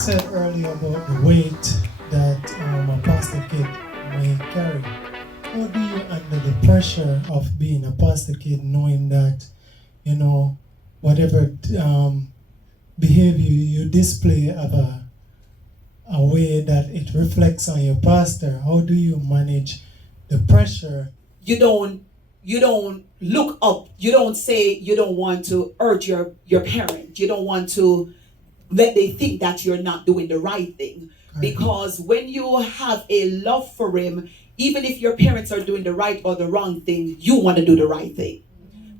Said earlier about the weight that a pastor kid may carry. How do you under the pressure of being a pastor kid, knowing that whatever behavior you display of a way that it reflects on your pastor? How do you manage the pressure? You don't look up. You don't say you don't want to urge your parent. You don't want to let they think that you're not doing the right thing. Because when you have a love for him, even if your parents are doing the right or the wrong thing, you want to do the right thing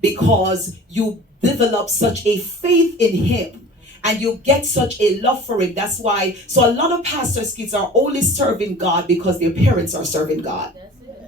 because you develop such a faith in him and you get such a love for him. That's why, so a lot of pastors' kids are only serving God because their parents are serving God.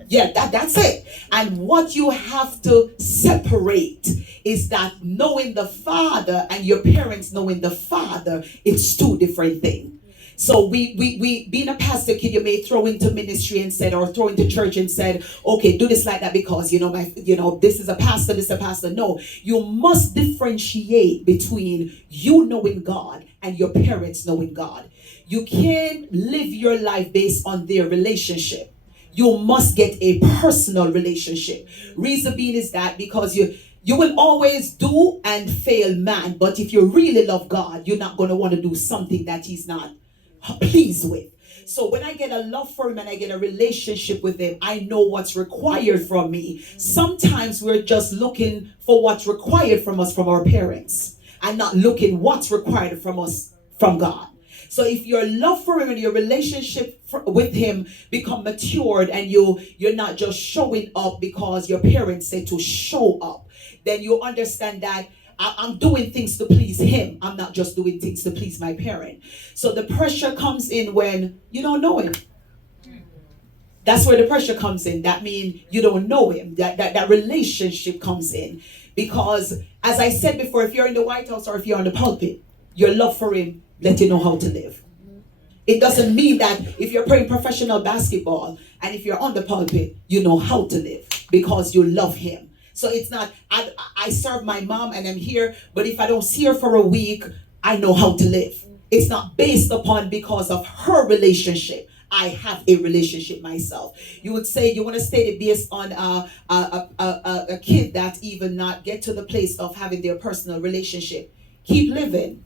Yeah, that's it. And what you have to separate is that knowing the Father and your parents knowing the Father, it's two different things. So we being a pastor kid, you may throw into ministry and said, or throw into church and said, okay, do this like that because this is a pastor, this is a pastor. No, you must differentiate between you knowing God and your parents knowing God. You can't live your life based on their relationship. You must get a personal relationship. Reason being is that because you will always do and fail man, but if you really love God, you're not going to want to do something that he's not pleased with. So when I get a love for him and I get a relationship with him, I know what's required from me. Sometimes we're just looking for what's required from us from our parents and not looking what's required from us from God. So if your love for him and your relationship with him become matured and you're not just showing up because your parents say to show up, then you understand that I'm doing things to please him. I'm not just doing things to please my parent. So the pressure comes in when you don't know him. That's where the pressure comes in. That means you don't know him. That relationship comes in. Because as I said before, if you're in the White House or if you're on the pulpit, your love for him let you know how to live. It doesn't mean that if you're playing professional basketball and if you're on the pulpit, you know how to live because you love him. So it's not, I serve my mom and I'm here, but if I don't see her for a week, I know how to live. It's not based upon because of her relationship. I have a relationship myself. You would say you want to state it based on a kid that even not get to the place of having their personal relationship. Keep living.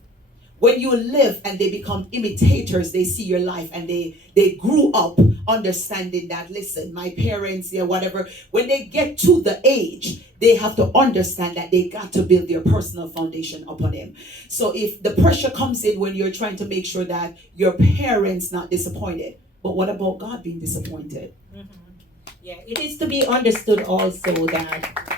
When you live and they become imitators, they see your life and they grew up understanding that, listen, my parents, yeah, whatever, when they get to the age, they have to understand that they got to build their personal foundation upon him. So if the pressure comes in when you're trying to make sure that your parents not disappointed, but what about God being disappointed? Mm-hmm. Yeah, it is to be understood also that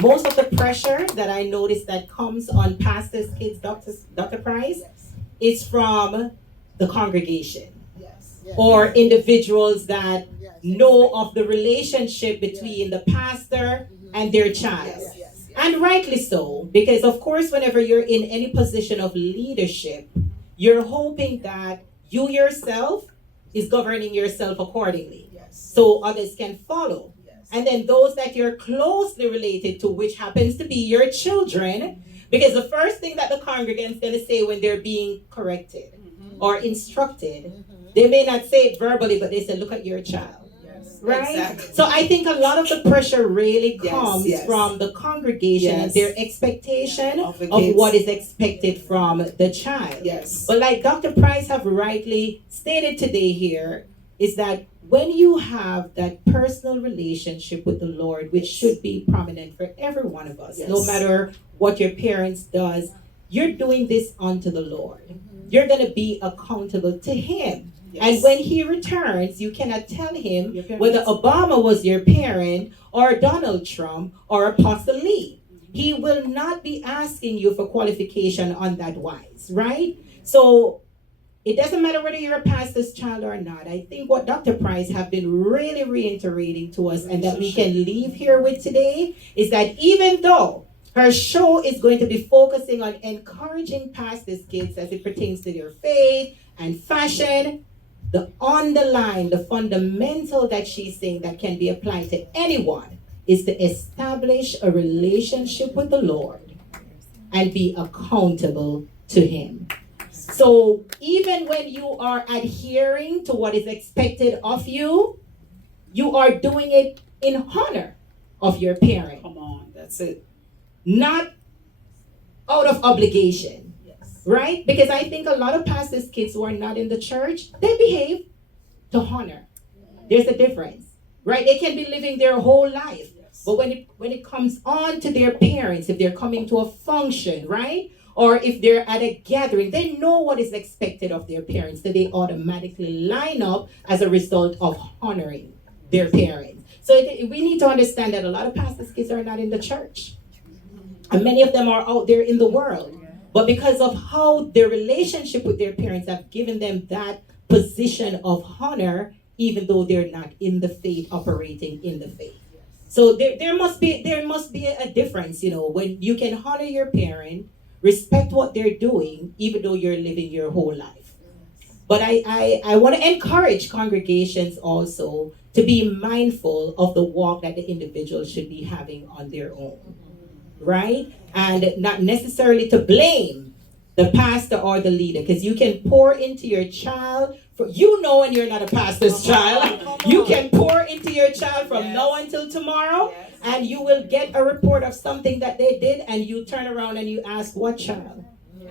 most of the pressure that I notice that comes on pastors, kids, Dr. Price, is from the congregation or individuals that know of the relationship between the pastor and their child. And rightly so, because of course, whenever you're in any position of leadership, you're hoping that you yourself is governing yourself accordingly so others can follow. And then those that you're closely related to, which happens to be your children, because the first thing that the congregant's going to say when they're being corrected or instructed, they may not say it verbally, but they say, look at your child. Right? Exactly. So I think a lot of the pressure really comes from the congregation and their expectation of what is expected from the child. But like Dr. Price have rightly stated today here, is that when you have that personal relationship with the Lord, which should be prominent for every one of us, no matter what your parents does, you're doing this unto the Lord. You're going to be accountable to him. And when he returns, you cannot tell him whether Obama was your parent or Donald Trump or Apostle Lee. He will not be asking you for qualification on that wise, right? So it doesn't matter whether you're a pastor's child or not. I think what Dr. Price have been really reiterating to us and that we can leave here with today is that even though her show is going to be focusing on encouraging pastors' kids as it pertains to their faith and fashion, the underline, the fundamental that she's saying that can be applied to anyone is to establish a relationship with the Lord and be accountable to him. So even when you are adhering to what is expected of you, you are doing it in honor of your parent, Come on, that's it. not out of obligation, Yes. right? Because I think a lot of pastors' kids who are not in the church, they behave to honor. There's a difference, right? They can be living their whole life, Yes. but when it comes on to their parents, if they're coming to a function, right? Or if they're at a gathering, they know what is expected of their parents, so they automatically line up as a result of honoring their parents. So we need to understand that a lot of pastors' kids are not in the church, and many of them are out there in the world. But because of how their relationship with their parents have given them that position of honor, even though they're not in the faith, operating in the faith. So there must be a difference, when you can honor your parent, respect what they're doing, even though you're living your whole life. But I want to encourage congregations also to be mindful of the walk that the individual should be having on their own, right? And not necessarily to blame the pastor or the leader, because you can pour into your child. When you're not a pastor's child, you can pour into your child from now until tomorrow, and you will get a report of something that they did, and you turn around and you ask, what child?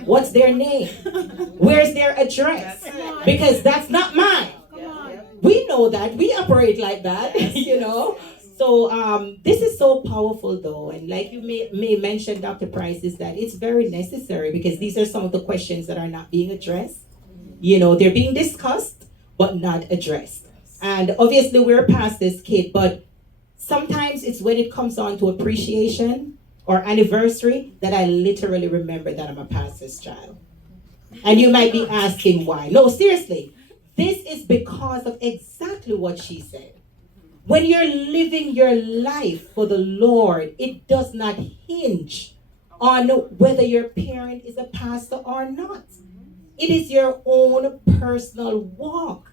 What's their name? Where's their address? Because that's not mine. We know that. We operate like that. So this is so powerful though, and like you may mention, Dr. Price, is that it's very necessary, because these are some of the questions that are not being addressed. They're being discussed but not addressed. And obviously we're past this kid, but sometimes it's when it comes on to appreciation or anniversary that I literally remember that I'm a pastor's child. And you might be asking why. No, seriously. This is because of exactly what she said. When you're living your life for the Lord, it does not hinge on whether your parent is a pastor or not. It is your own personal walk.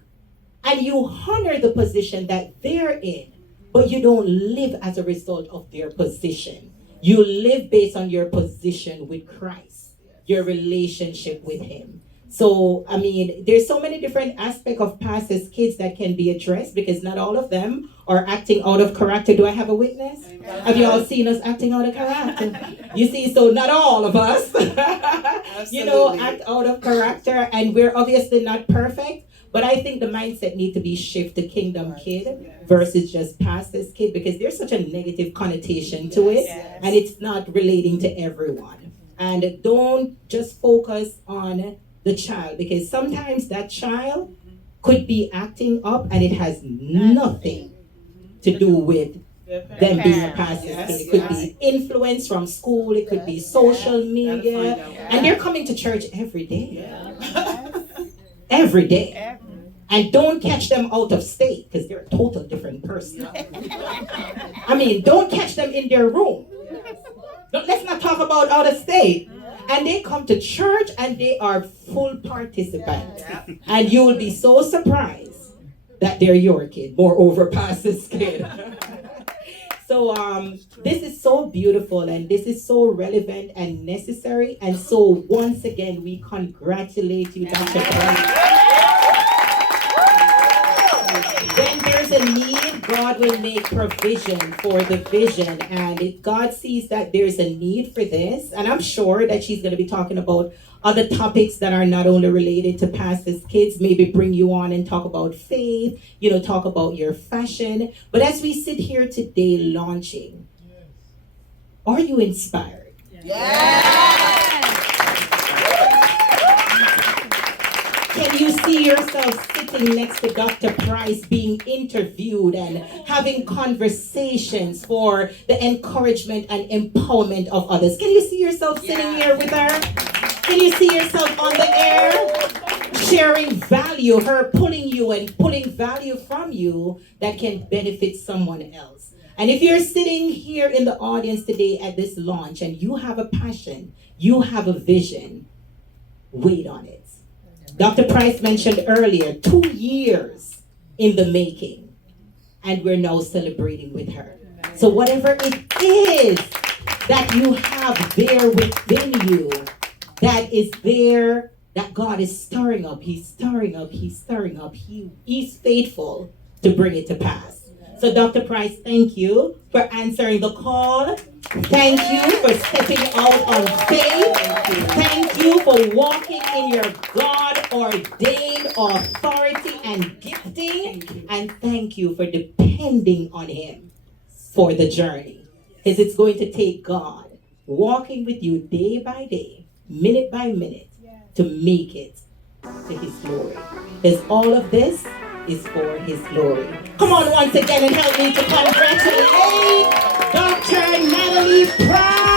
And you honor the position that they're in, but you don't live as a result of their position. You live based on your position with Christ, your relationship with Him. So, there's so many different aspects of pastors' kids that can be addressed, because not all of them are acting out of character. Do I have a witness? Have you all seen us acting out of character? You see, so not all of us, act out of character, and we're obviously not perfect. But I think the mindset needs to be shifted to kingdom kid versus just pastor's kid, because there's such a negative connotation to it, and it's not relating to everyone. And don't just focus on the child, because sometimes that child could be acting up and it has nothing to do with them being a pastor's kid. It could be influence from school, it could be social media, and they're coming to church every day. Every day. And don't catch them out of state, because they're a total different person. Don't catch them in their room. Let's not talk about out of state. And they come to church and they are full participants. And you will be so surprised that they're your kid, moreover, pastor's kid. So this is so beautiful, and this is so relevant and necessary. And so once again, we congratulate you, Dr. Price. When there's a need, God will make provision for the vision. And if God sees that there's a need for this, and I'm sure that she's going to be talking about other topics that are not only related to pastors' kids, maybe bring you on and talk about faith, talk about your fashion. But as we sit here today launching, are you inspired? Can you see yourself sitting next to Dr. Price, being interviewed and having conversations for the encouragement and empowerment of others? Can you see yourself sitting here with her? Can you see yourself on the air, sharing value, her pulling you and pulling value from you that can benefit someone else? And if you're sitting here in the audience today at this launch and you have a passion, you have a vision, wait on it. Dr. Price mentioned earlier, 2 years in the making, and we're now celebrating with her. So whatever it is that you have there within you, that is there, that God is stirring up. He's stirring up. He's stirring up. He's faithful to bring it to pass. So Dr. Price, thank you for answering the call. Thank you for stepping out on faith. Thank you for walking in your God-ordained authority and gifting. And thank you for depending on Him for the journey. Because it's going to take God walking with you day by day, minute by minute, to make it to His glory. Because all of this is for His glory. Come on once again and help me to congratulate Dr. Natalie Price.